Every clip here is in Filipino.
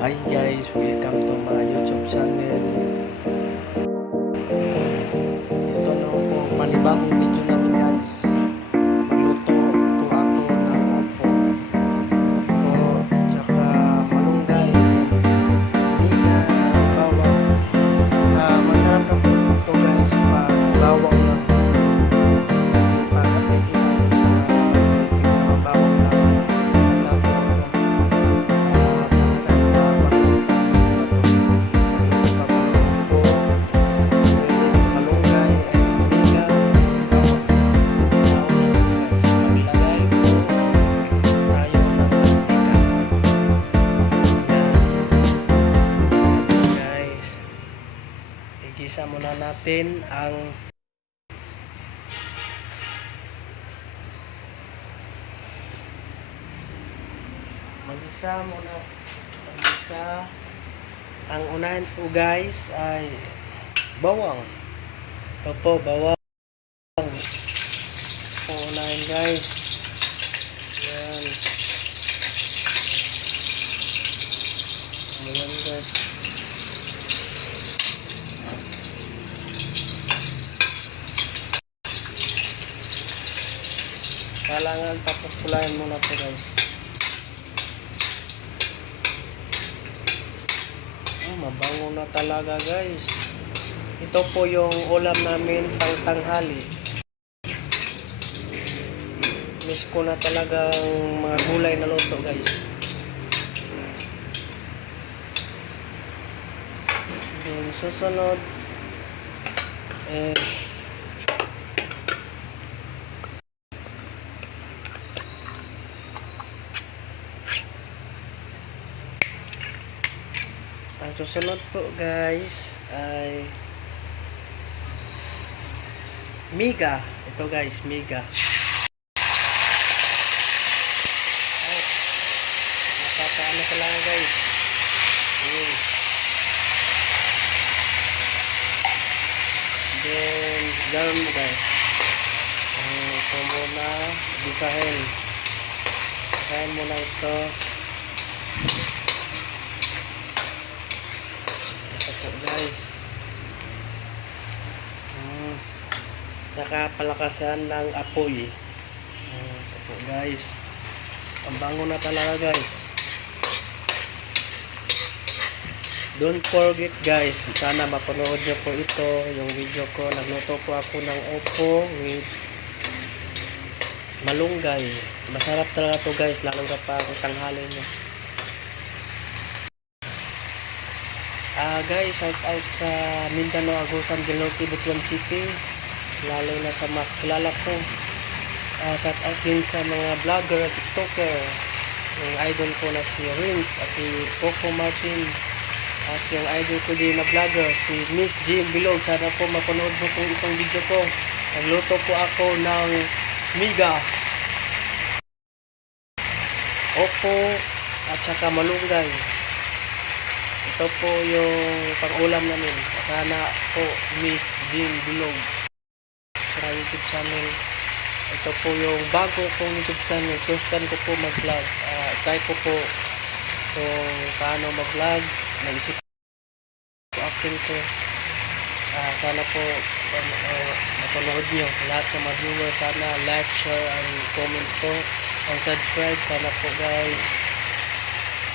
Hi guys, welcome to my YouTube channel. Igisa muna natin ang Mag-isa muna. Mag-isa. Ang unahin po guys ay bawang. Ito po, bawang. Ang unahin guys. Yan. Ayan guys. Kailangan tapos kulayan muna po guys. Oh, mabango na talaga guys. Ito po yung ulam namin pang tanghali. Miss ko na talagang mga gulay na luto guys. Then susunod eh susunod po guys ay Miga. Ito guys, Miga. Ay, napakaano ka lang guys. Yun. Then, gawin mo guys. Uh, ito muna, bisahin. Bisahin muna ito. Ito po guys. Mm. Nakapalakasan ng apoy. Mm, ito guys. Ang na talaga guys. Don't forget guys, sana mapanood nyo po ito, yung video ko. Nagluto po ako ng opo with malunggay. Masarap talaga to guys, lalo na pa ang tanghali nyo. Ah guys, shout out sa Mindanao, Agusan del Norte, Butuan City. Lalo na sa mga kilala ko. Ah, shout out din sa mga vlogger at tiktoker. Yung idol ko na si Rins at si Coco Martin. At yung idol ko din na vlogger, si Miss Jean Bilog. Sana po mapanood mo po itong video ko. Nagluto po ako ng miga, opo, at saka malunggay. Ito po yung pang-ulam namin. Sana po Miss Jean Bilog sa YouTube channel. Ito po yung bago kong YouTube channel. First time ko po mag-vlog. Uh, try ko po kung paano mag-vlog. Nag-isip ko acting ko. Ah, sana po um, uh, mapanood nyo lahat ng mga viewers. Sana like, share, and comment po. And subscribe. Sana po guys.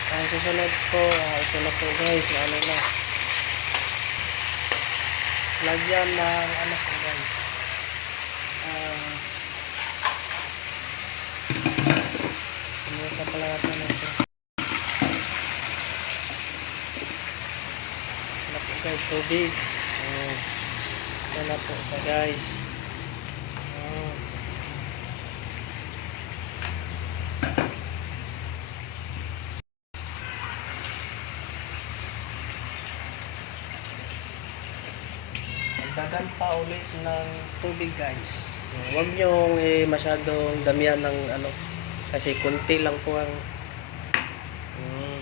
Ang susunod po, ah, ito na po guys, na ano na. Lagyan ng ano po guys. Ah, ano ka pala natin ito? Ano po guys, tubig. Oh, ito na po sa guys. Dagan pa ulit ng tubig guys. Huwag nyo eh, masyadong damihan ng ano kasi kunti lang po ang Mm.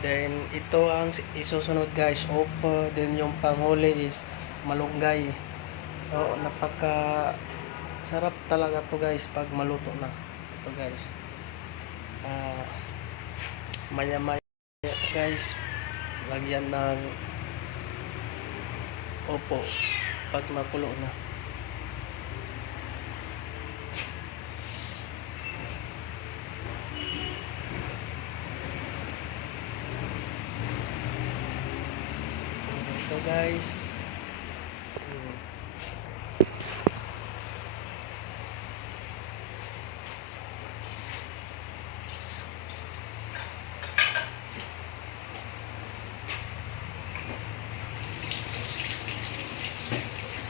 Then ito ang isusunod guys. Opo, then yung panghuli is malunggay. Oh, napaka sarap talaga to guys pag maluto na. Ito guys. Ah, maya maya guys lagyan ng opo. Pag makulo na. Ito guys Hmm.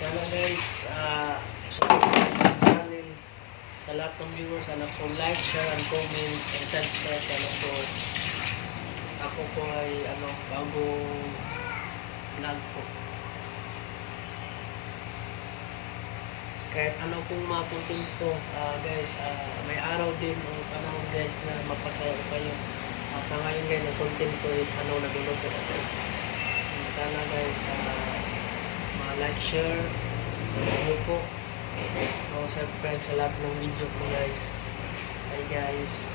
Sana guys, ah, sa channel, sa lahat ng viewers, sana po like, share, and comment, and subscribe. Sana po, ako po ay ano, bagong vlog po. Kahit ano pong content ko, ah, guys, ah, may araw din o panahon guys na mapasaya kayo. Ah, sa ngayon guys, ang content ko is ano, nagluluto ako. Sana guys, ah, mga like, share, ano po, o subscribe sa lahat ng video ko guys. Hi guys.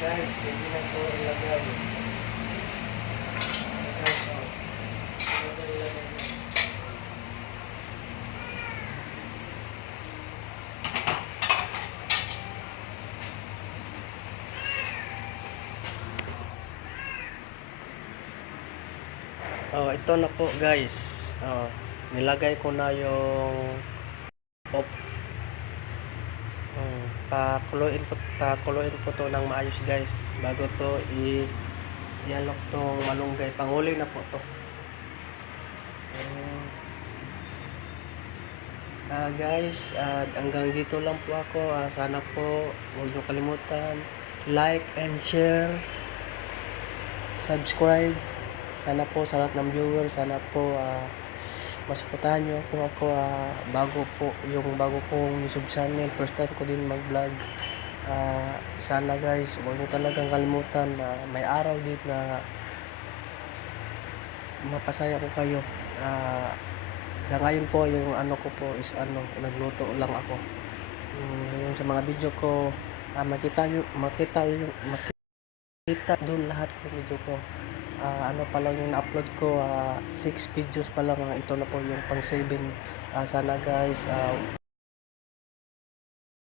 So Oh, ito na po guys. Oh, nilagay ko na yung op Hmm, pakuluin po, pakuluin po to ng maayos guys bago to i ialok tong malunggay. Panguli na po to. Ah guys, ah, hanggang dito lang po ako. Ah, sana po huwag niyo kalimutan like and share, subscribe. Sana po sa lahat ng viewers, sana po ah, masuportahan niyo po ako ah, bago po yung bago kong YouTube channel. First time ko din mag-vlog. Ah, sana guys, huwag niyo talagang kalimutan na may araw din na mapasaya ko kayo. Ah, sa ngayon po yung ano ko po is ano nagluto lang ako. Yung, yung sa mga video ko ah, makita yung makita yung makita doon lahat sa video ko. Ah, ano pa lang yung na-upload ko, 6 videos pa lang, ah, ito na po yung pang 7. Ah, sana guys, ah,